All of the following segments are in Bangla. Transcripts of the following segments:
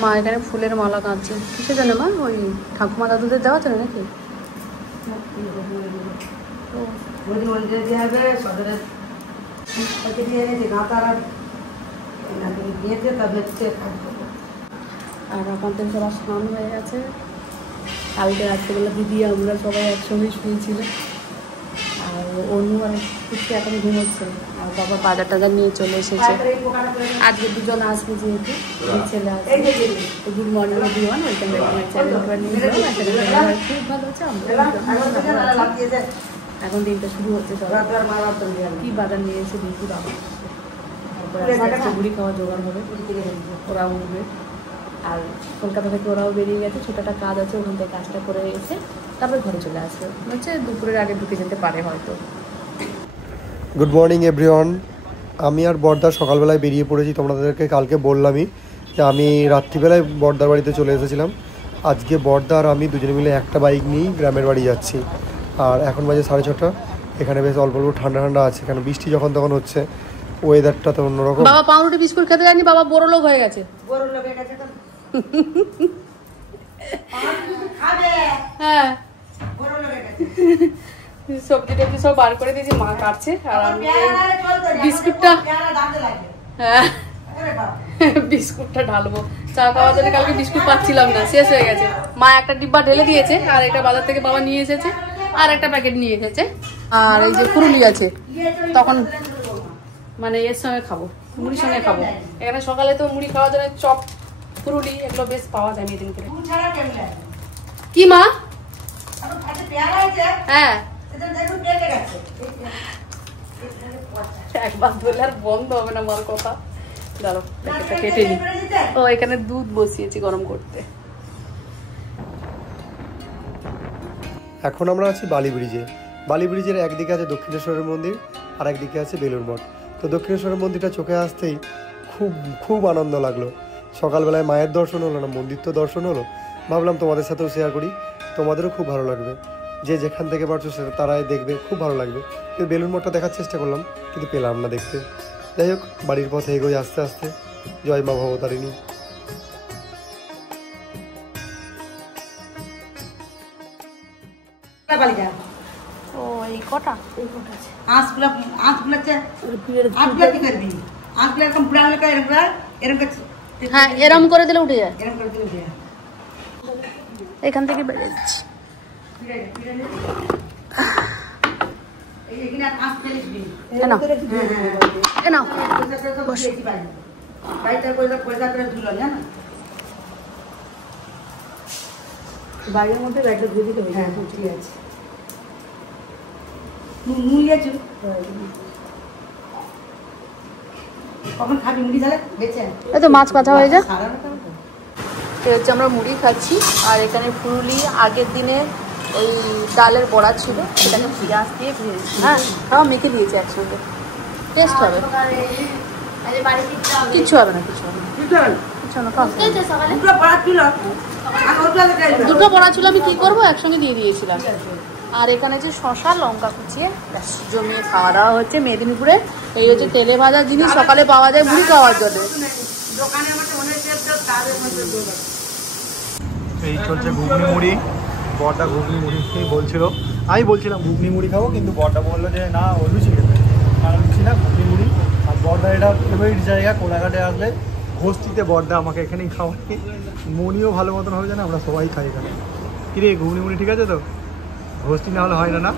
মা এখানে ফুলের মালা কাঁদছে কিসের জন্য মা? ওই ঠাকুমা দাদুদের দেওয়া জন্য নাকি? আর আমাদের সবার স্নান হয়ে গেছে। কালকে রাত্রেবেলা দিদি আমরা সবাই একসঙ্গে শুয়েছিল। আর অনু আর কিছু এখন ঘুমোচ্ছে। আর বাবা বাজার টাজার নিয়ে চলে এসেছে। আজকে দুজন আসবে যেহেতু ছেলে আসবে। Good morning everyone, welcome back to my channel. খুব ভালো আছে। এখন দিনটা শুরু হচ্ছে। কি বাজার নিয়ে এসে দেখি বাবা। তারপরে আস্তে আস্তে মুড়ি খাওয়া জোগাড় হবে, ওরা উঠবে। আর কলকাতা থেকে ওরাও বেরিয়ে গেছে, ছোটো একটা কাজ আছে, ওখান থেকে কাজটা করে এসে তারপরে ঘরে চলে আসবে। হচ্ছে দুপুরের আগে ঢুকে যেতে পারে হয়তো। Good morning everyone. আমি আর বর্দা সকালবেলায় বেরিয়ে পড়েছি। তোমাদেরকে কালকে বললামই যে আমি রাত্রিবেলায় বর্দার বাড়িতে চলে এসেছিলাম। আজকে বর্দা আর আমি দুজনে মিলে একটা বাইক নিয়েই গ্রামের বাড়ি যাচ্ছি। আর এখন বাজে 6:30। এখানে বেশ অল্প অল্প ঠান্ডা ঠান্ডা আছে, কারণ বৃষ্টি যখন তখন হচ্ছে, ওয়েদারটা তো অন্যরকম। বাবা পাউরুটি বিস্কুট খেতে যায়নি, বাবা বড় লোক হয়ে গেছে। হ্যাঁ, সবজি টবজি সব বার করে দিয়েছি, মা কাটছে। আর আমি বিস্কুটটা, হ্যাঁ বিস্কুটটা ঢালবো। চা খাওয়ার জন্য কালকে বিস্কুট পাচ্ছিলাম না, শেষ হয়ে গেছে। মা একটা ডিব্বা ঢেলে দিয়েছে, আর এটা বাজার থেকে বাবা নিয়ে এসেছে, আর একটা প্যাকেট নিয়ে এসেছে। আর এই যে ফুরুলি আছে, তখন মানে এর সঙ্গে খাবো, মুড়ির সঙ্গে খাবো। এখানে সকালে তো মুড়ি খাওয়ার জন্য চপ ফুরুলি এগুলো বেশ পাওয়া যায় মেদিন করে। কি মা? হ্যাঁ, একবার ধরলে আর বন্ধ হবে না মার কথা। দাঁড়ো প্যাকেটটা কেটে নি। ও এখানে দুধ বসিয়েছি গরম করতে। এখন আমরা আছি বালি ব্রিজে। বালি ব্রিজের একদিকে আছে দক্ষিণেশ্বরের মন্দির, আর একদিকে আছে বেলুড় মঠ। তো দক্ষিণেশ্বরের মন্দিরটা চোখে আসতেই খুব খুব আনন্দ লাগলো। সকালবেলায় মায়ের দর্শন হলো না, মন্দির তো দর্শন হলো। ভাবলাম তোমাদের সাথেও শেয়ার করি, তোমাদেরও খুব ভালো লাগবে। যে যেখান থেকে পারছো সেটা তারাই দেখবে, খুব ভালো লাগবে। কিন্তু বেলুড় মঠটা দেখার চেষ্টা করলাম, কিন্তু পেলাম না দেখতে। যাই হোক, বাড়ির পথে এগোই আস্তে আস্তে। জয় মা ভবতারিণী। ও এই কটা হ্যাঁ, এরম করে দিলে উঠে যায়। এখান থেকে বেড়ে যাচ্ছে। বাইরের মধ্যে ব্যাগটা ধুয়ে দিতে হবে। হ্যাঁ ঠিক আছে। মাছ কাঁচা হয়ে যায়। হচ্ছে আমরা মুড়ি খাচ্ছি। আর এখানে ফুরুলি আগের দিনে এই ডালের বড়া ছিল, সেটাকে পেঁয়াজ দিয়ে ভেজেছি। হ্যাঁ, তাও মেখে দিয়েছি একসঙ্গে, টেস্ট হবে। কিচ্ছু হবে না, কিছু হবে না, দুটো বড়া ছিল, আমি কি করবো একসঙ্গে দিয়ে দিয়েছিলাম। আর এখানে যে শশা লঙ্কা কুচিয়ে জমিয়ে খাওয়া দাওয়া হচ্ছে মেদিনীপুরে। এই হচ্ছে তেলে ভাজা জিনিস, সকালে পাওয়া যায় মুড়ি খাওয়ার জন্য। এই চলছে ঘুগনি মুড়ি। বড়টা ঘুগনি মুড়ি বলছিল, আমি বলছিলাম ঘুগনি মুড়ি খাবো, কিন্তু বড়টা বললো যে না ও লুচি খেতে। আর লুচি না, ঘুগনি মুড়ি। আর বড়দা এটা ফেভারিট জায়গা, কোলাঘাটে আসলে ঘোষটিতে বড়দা আমাকে এখানেই খাওয়াই। মনিও ভালো মতন হবে, জানা আমরা সবাই খাই এখানে। কিরে ঘুগনি মুড়ি ঠিক আছে তো? ঘোষটি না হলে হয় না। না,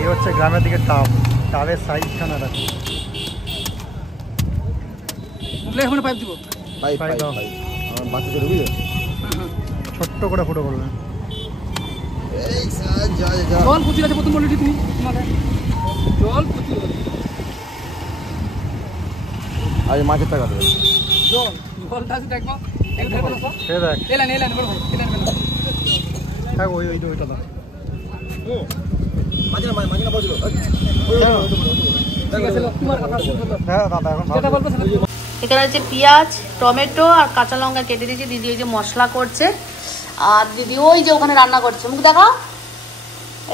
এই হচ্ছে গ্রামের দিকে টাপ, টাপের সাইজখানা রাখি। এখন পাইপ দিব, পাইপ দাও, আমার বাচ্চা চলে বুঝলে, ছোট্ট করে ফটো করবেন। জল পুঁতি আছে প্রথম বলে তুমি জল পুঁতি আজ মাছের টাকা দেবে। জল জলটা আছে দেখবো, সে দেখ এলেন এলেন বড় এলেন হ্যাঁ, ওইটা দাও। মাঝে না বলছিল। হ্যাঁ দাদা, এখন যেটা বলবো এখানে হচ্ছে পেঁয়াজ, টমেটো আর কাঁচা লঙ্কা কেটে দিয়েছি। দিদি ওই যে মশলা করছে, আর দিদি ওই যে ওখানে রান্না করছে। মুখ দেখা,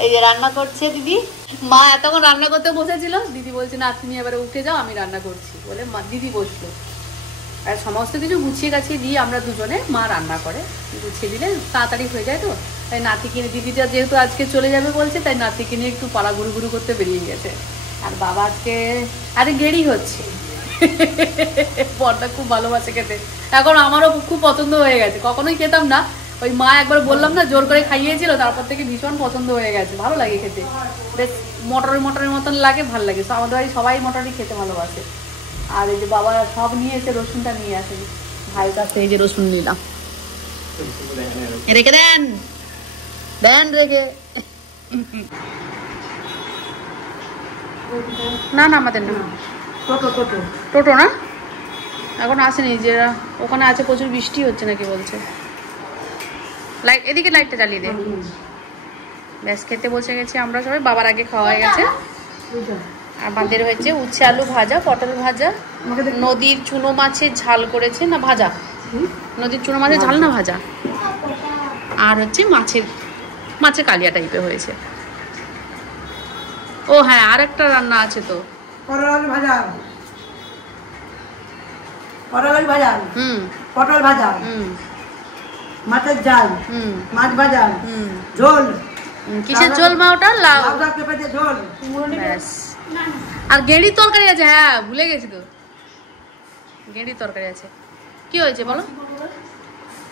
এই যে রান্না করছে দিদি। মা এতক্ষণ রান্না করতে বসেছিল, দিদি বলছে না তুমি এবারে উঠে যাও, আমি রান্না করছি বলে মা দিদি বসলো। আর সমস্ত কিছু গুছিয়ে গাছিয়ে দিয়ে আমরা দুজনে, মা রান্না করে, গুছিয়ে দিলে তাড়াতাড়ি হয়ে যায়। তো তাই নাতিকে নিয়ে, দিদিটা যেহেতু আজকে চলে যাবে বলছে, তাই নাতিকে নিয়ে একটু পাড়া ঘুরু ঘুরু করতে বেরিয়ে গেছে। আর বাবা আজকে আরে গেড়ি হচ্ছে। বরটা খুব ভালোবাসে খেতে, এখন আমারও খুব পছন্দ হয়ে গেছে। কখনোই খেতাম না, ওই মা একবার বললাম না, জোর করে খাইয়েছিল, তারপর থেকে ভীষণ পছন্দ হয়ে গেছে। ভালো লাগে খেতে, বেশ মটরের মতন লাগে, ভালো লাগে। আমাদের বাড়ি সবাই মটরই খেতে ভালোবাসে। আর এই যে বাবা সব নিয়ে এসে, রসুনটা নিয়ে আসে ভাইয়ের কাছে। এই যে রসুন নিলাম, রেখে দেন দেন রেখে। না না আমাদের না, টোটো না, এখন আসেনি। যে ওখানে আছে, প্রচুর বৃষ্টি হচ্ছে নাকি বলছে। লাইট, এদিকে লাইটটা জ্বালিয়ে দে। ব্যাস খেতে বসে গেছি আমরা সবাই, বাবার আগে খাওয়া হয়ে গেছে। আমাদের হয়েছে উচ্ছে আলু ভাজা, পটল ভাজা, নদীর চুনো মাছের ঝাল করেছে, না ভাজা, নদীর চুনো মাছের ঝাল না ভাজা, আর হচ্ছে মাছের কালিয়া টাইপের হয়েছে। ও হ্যাঁ, আর একটা রান্না আছে তো, পটল ভাজা, পটল ভাজা, মাছের ঝাল, মাছ ভাজা, ঝোল। কিসের ঝোল মা ওটা? লাউ ঝোল। ব্যাস। আর গেঁড়ির তরকারি আছে, হ্যাঁ ভুলে গেছি তো, গেঁড়ির তরকারি আছে। কি হয়েছে বলো?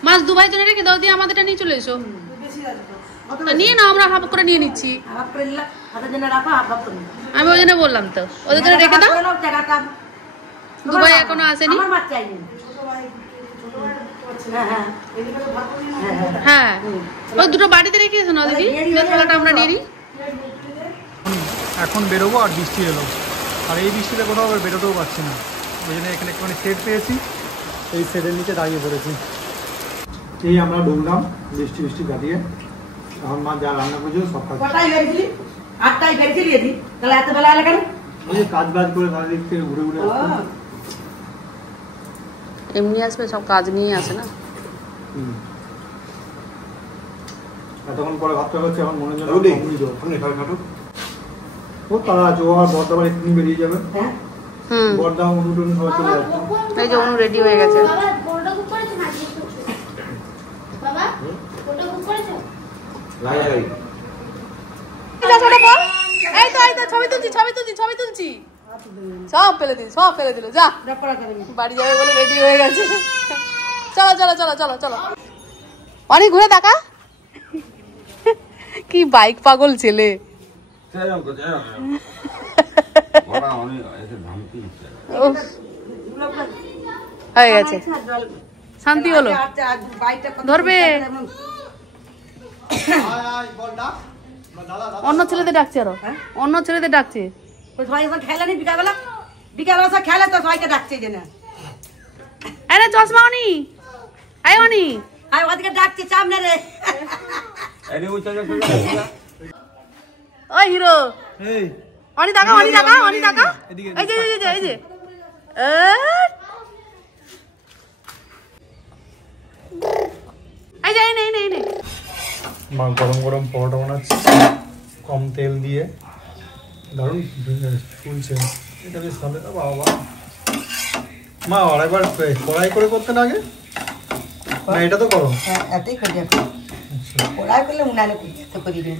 মাছ দু ভাই জন্য রেখে দাও, দিয়ে আমাদেরটা নিয়ে চলে এসো। নিয়ে নাও, আমরা হাফ করে নিয়ে নিচ্ছি। আমি ওই জন্য বললাম তো, ওদের জন্য রেখে দাও। দু ভাই এখনো আসেনি। হ্যাঁ, ওই দুটো বাড়িতে রেখে এসো না দিদি, থালাটা আমরা নিয়ে নিই। এখন বেরোবো, আর বৃষ্টি এলো, আর এই বৃষ্টিতে কোথাও বেরোতেও পারছি না। ওই জন্য এখানে একটুখানি শেড পেয়েছি, এই শেডের নিচে দাঁড়িয়ে পড়েছি। এই আমরা ঢুকলাম বৃষ্টি কাটিয়ে, এখন মা যা রান্না করেছিল সব কাজ। আটটায় বেরিয়েছিলি এদি, তাহলে এত বেলা এলে কেন? ওই যে কাজ বাজ করে সারা দিক থেকে ঘুরে ঘুরে আসলাম। এমনি আসবে, সব কাজ নিয়ে আসে না। এতক্ষণ পরে ভাবতে হচ্ছে, এখন মনে জন্য ও তারা আছে, ও আর বর্দা বাড়ি এক্ষুনি বেরিয়ে যাবে। বর্দা অনুটন সবাই চলে যাচ্ছে। এই যে অনু রেডি হয়ে গেছে। ছবি তুলছি, সব ফেলে দিল, যা বাড়ি যাবে বলে রেডি হয়ে গেছে। চলো অনেক ঘুরে দেখা। কি বাইক পাগল ছেলে। হয়ে গেছে, শান্তি হলো। ধরবে, অন্য ছেলেদের ডাকছে, আরো অন্য ছেলেদের ডাকছে। খেলা নেই বিকালবেলা সব খেলে, তো সবাইকে ডাকছে যে না। আরে চশমা অনি, আয় অনি, আয় ওদিকে ডাকছি সামনে রে। ওই হিরো, এই অনি দেখা, এই যে এই মা গরম গরম পরোটা বানাচ্ছে কম তেল দিয়ে, দারুণ ফুলছে। এটা বেশ ভালো। বাবা মা আরেকবার কড়াই করে করতে লাগে না? এটা তো করো। হ্যাঁ, এতই করি এখন। কড়াই করলে উনানে করি দিন।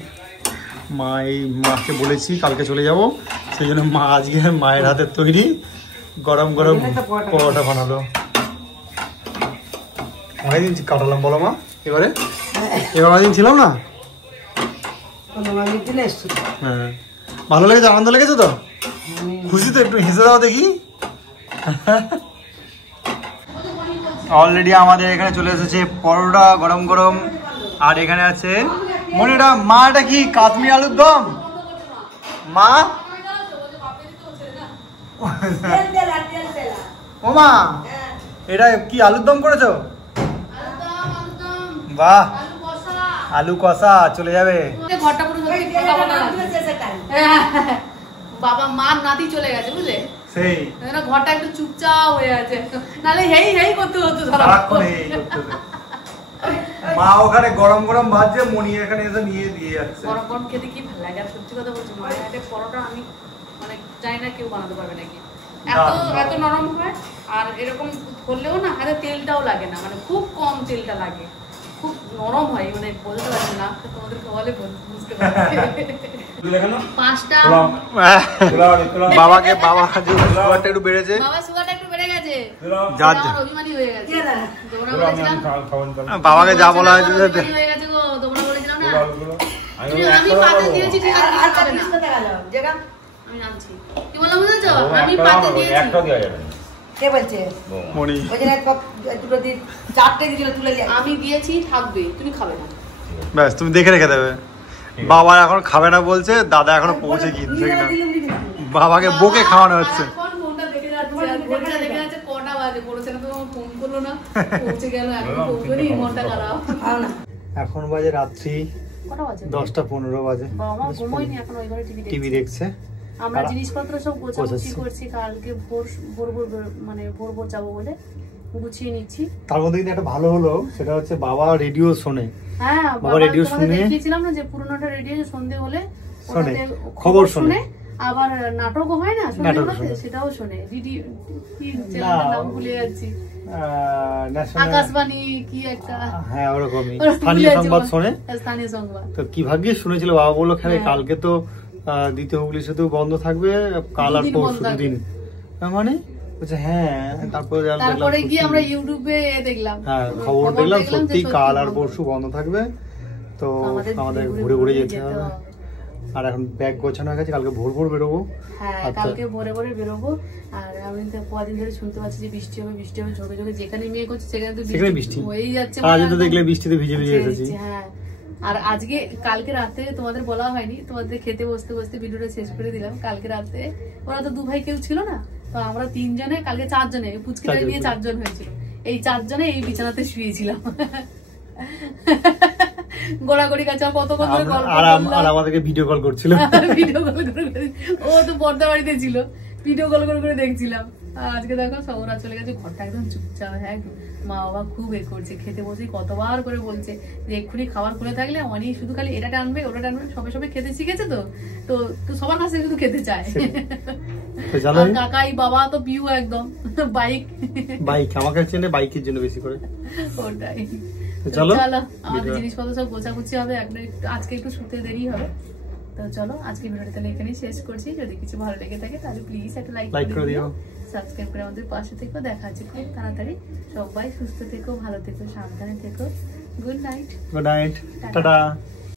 মা এই মাকে বলেছি কালকে চলে যাব, সেই জন্য মা আজকে মায়ের হাতের তৈরি গরম গরম পরোটা বানালো। অনেকদিন কাটালাম বলো মা, এবার অনেকদিন ছিলাম না। হ্যাঁ, ভালো লেগেছে, আনন্দ লেগেছে তো, খুশি তো? একটু হেসে দাও দেখি। অলরেডি আমাদের এখানে চলে এসেছে পরোটা গরম গরম, আর এখানে আছে মনিটা। মা এটা কি কাশ্মীর আলুর দম? মা ও মা, এটা কি আলুর দম করেছো? বাহ, আলু কষা চলে যাবে। বাবা মার নাতি চলে গেছে বুঝলে, সেই ঘরটা একটু চুপচাপ হয়ে আছে, নাহলে হেই করতে হতো। মা ওখানে গরম গরম ভাজছে, মনি এখানে এসে নিয়ে দিয়ে যাচ্ছে। গরম গরম খেতে কি ভালো লাগে। আর সত্যি কথা বলছি, মায়ের হাতে পরোটা আমি মানে জানি না কেউ বানাতে পারবে নাকি, এত নরম হয়। আর এরকম করলেও না হাতে তেলটাও লাগে না, মানে খুব কম তেলটা লাগে, খুব নরম হয়, মানে বলতে পারছি না, তোমাদের খাওয়ালে বুঝতে পারবে। 5টা বাবাকে বাবা সুগারটা একটু বেড়েছে, বাবা সুগারটা একটু বেড়ে গেছে, যার অভিমানী হয়ে গেছে। তোমরা বলেছিলাম বাবাকে যা বলা হয়েছে অভিমানী হয়ে গেছে গো, তোমরা বলেছিলাম না। আমি পাতে দিয়েছি, ঠিক আছে, আর খাবে না। 30 টাকা গেল জায়গা আমি জানছি কি বললাম বুঝেছো, আমি পাতে দিয়েছি। কে বলছে মনি ওই যে দুটো দিন 4টে দিছিল তুলে নিয়ে আমি দিয়েছি, থাকবে, তুমি খাবে না। ব্যাস তুমি দেখে রেখে দেবে। বাবা এখন খাবে না বলছে, দাদা এখনো পৌঁছে গিয়েছে কিনা, বাবাকে বকে খাওয়ানো হচ্ছে। এখন ফোনটা দেখে যাচ্ছে, আর ফোনটা দেখে যাচ্ছে কটা বাজে, পড়েছে না তো ফোন করলো না, পৌঁছে গেল, এখন ফোন করি মনটা খারাপ। খাও না এখন বাজে রাত্রি কটা বাজে? 10:15 বাজে, বাবা ঘুমোয়নি এখন, ওই ঘরে টিভি দেখছে। আমরা জিনিসপত্র সব গোছাগুছি গোছাচ্ছি। করছি, কালকে ভোর মানে ভোর যাবো বলে গুছিয়ে নিচ্ছি। তার মধ্যে কিন্তু একটা ভালো হলো, সেটা হচ্ছে বাবা রেডিও শোনে। হ্যাঁ, বাবা রেডিও তোমাদের শুনে দেখিয়েছিলাম না যে পুরোনোটা রেডিও সন্ধ্যে হলে শোনে, ওটাতে খবর শোনে। আবার নাটকও হয় না নাটক সন্ধ্যেবেলাতে, শোনে। সেটাও শোনে। ডিডি কি চ্যানেলটার নাম ভুলে যাচ্ছি, ন্যাশনাল, আকাশবাণী কি একটা, হ্যাঁ ওরকমই ওরা স্থানীয় ভুলে যাচ্ছে, সংবাদ শোনে। স্থানীয় সংবাদ। তো কি ভাগ্যে শুনেছিল, বাবা বললো খেলে হ্যাঁ। কালকে তো দ্বিতীয় হুগলি সেতু বন্ধ থাকবে, কাল আর দুদিন পরশু বন্ধ থাকবে। দুদিন, মানে বলছে হ্যাঁ। তারপরে তারপরে গিয়ে আমরা ইউটিউবে দেখলাম, হ্যাঁ খবর দেখলাম যে সত্যি কাল আর বন্ধ। পরশু বন্ধ থাকবে, তো আমাদের ঘুরে ঘুরে ঘুরে যেতে যেতে হবে। আর এখন ব্যাগ গোছানো হয়ে গেছে, কালকে ভোর ভোর বেরোবো। হ্যাঁ, আচ্ছা। কালকে ভোরে ভোরে বেরোবো। আর আমি তো কদিন ধরে শুনতে পাচ্ছি যে বৃষ্টি হবে, বৃষ্টি হবে, ঝোঁকে ঝোঁকে যেখানে মেয়ে করছে সেখানে তো সেখানে বৃষ্টি হয়েই যাচ্ছে। আর আজ তো দেখলে বৃষ্টিতে ভিজে ভিজে এসেছি। হ্যাঁ, আর আজকে কালকে রাতে তোমাদের বলা হয়নি, তোমাদের খেতে বসতে বসতে ভিডিওটা শেষ করে দিলাম। কালকে রাতে ওরা তো 2 ভাই কেউ ছিল না, তো আমরা 3 জনে, কালকে 4 জনে, পুচকিটা নিয়ে 4 জন হয়েছিল। এই 4 জনে এই বিছানাতে শুয়েছিলাম। গোড়াগড়ি কাছে কতক্ষণ ধরে গল্প আর করলাম। আমাদেরকে ভিডিও কল করছিল, ভিডিও কল করে, ও তো পর্দা বাড়িতে ছিল, ভিডিও কল করে দেখছিলাম। আর আজকে দেখো সব ওরা চলে গেছে, ঘরটা একদম চুপচাপ। হ্যাঁ, মা বাবা খুব করছে, খেতে বসে কতবার করে বলছে যে এক্ষুনি খাবার খুলে থাকলে অনেক শুধু খালি এটা টানবে ওটা টানবে, সবে খেতে শিখেছে, তো তো তো সবার কাছে শুধু খেতে চায়। আর কাকাই বাবা তো পিউ একদম বাইক আমাকে চেনে বাইকের জন্য বেশি করে। ওটাই। চলো আমাদের জিনিসপত্র সব গোছাগুছি হবে, আজকে একটু শুতে দেরি হবে। তো চলো আজকে ভিডিওটা তাহলে এখানেই শেষ করছি। যদি কিছু ভালো লেগে থাকে তাহলে প্লিজ একটা লাইক করে দিও, সাবস্ক্রাইব করে আমাদের পাশে থেকো। দেখা হচ্ছে খুব তাড়াতাড়ি। সবাই সুস্থ থেকো, ভালো থেকো, সাবধানে থেকো। Good night, tata.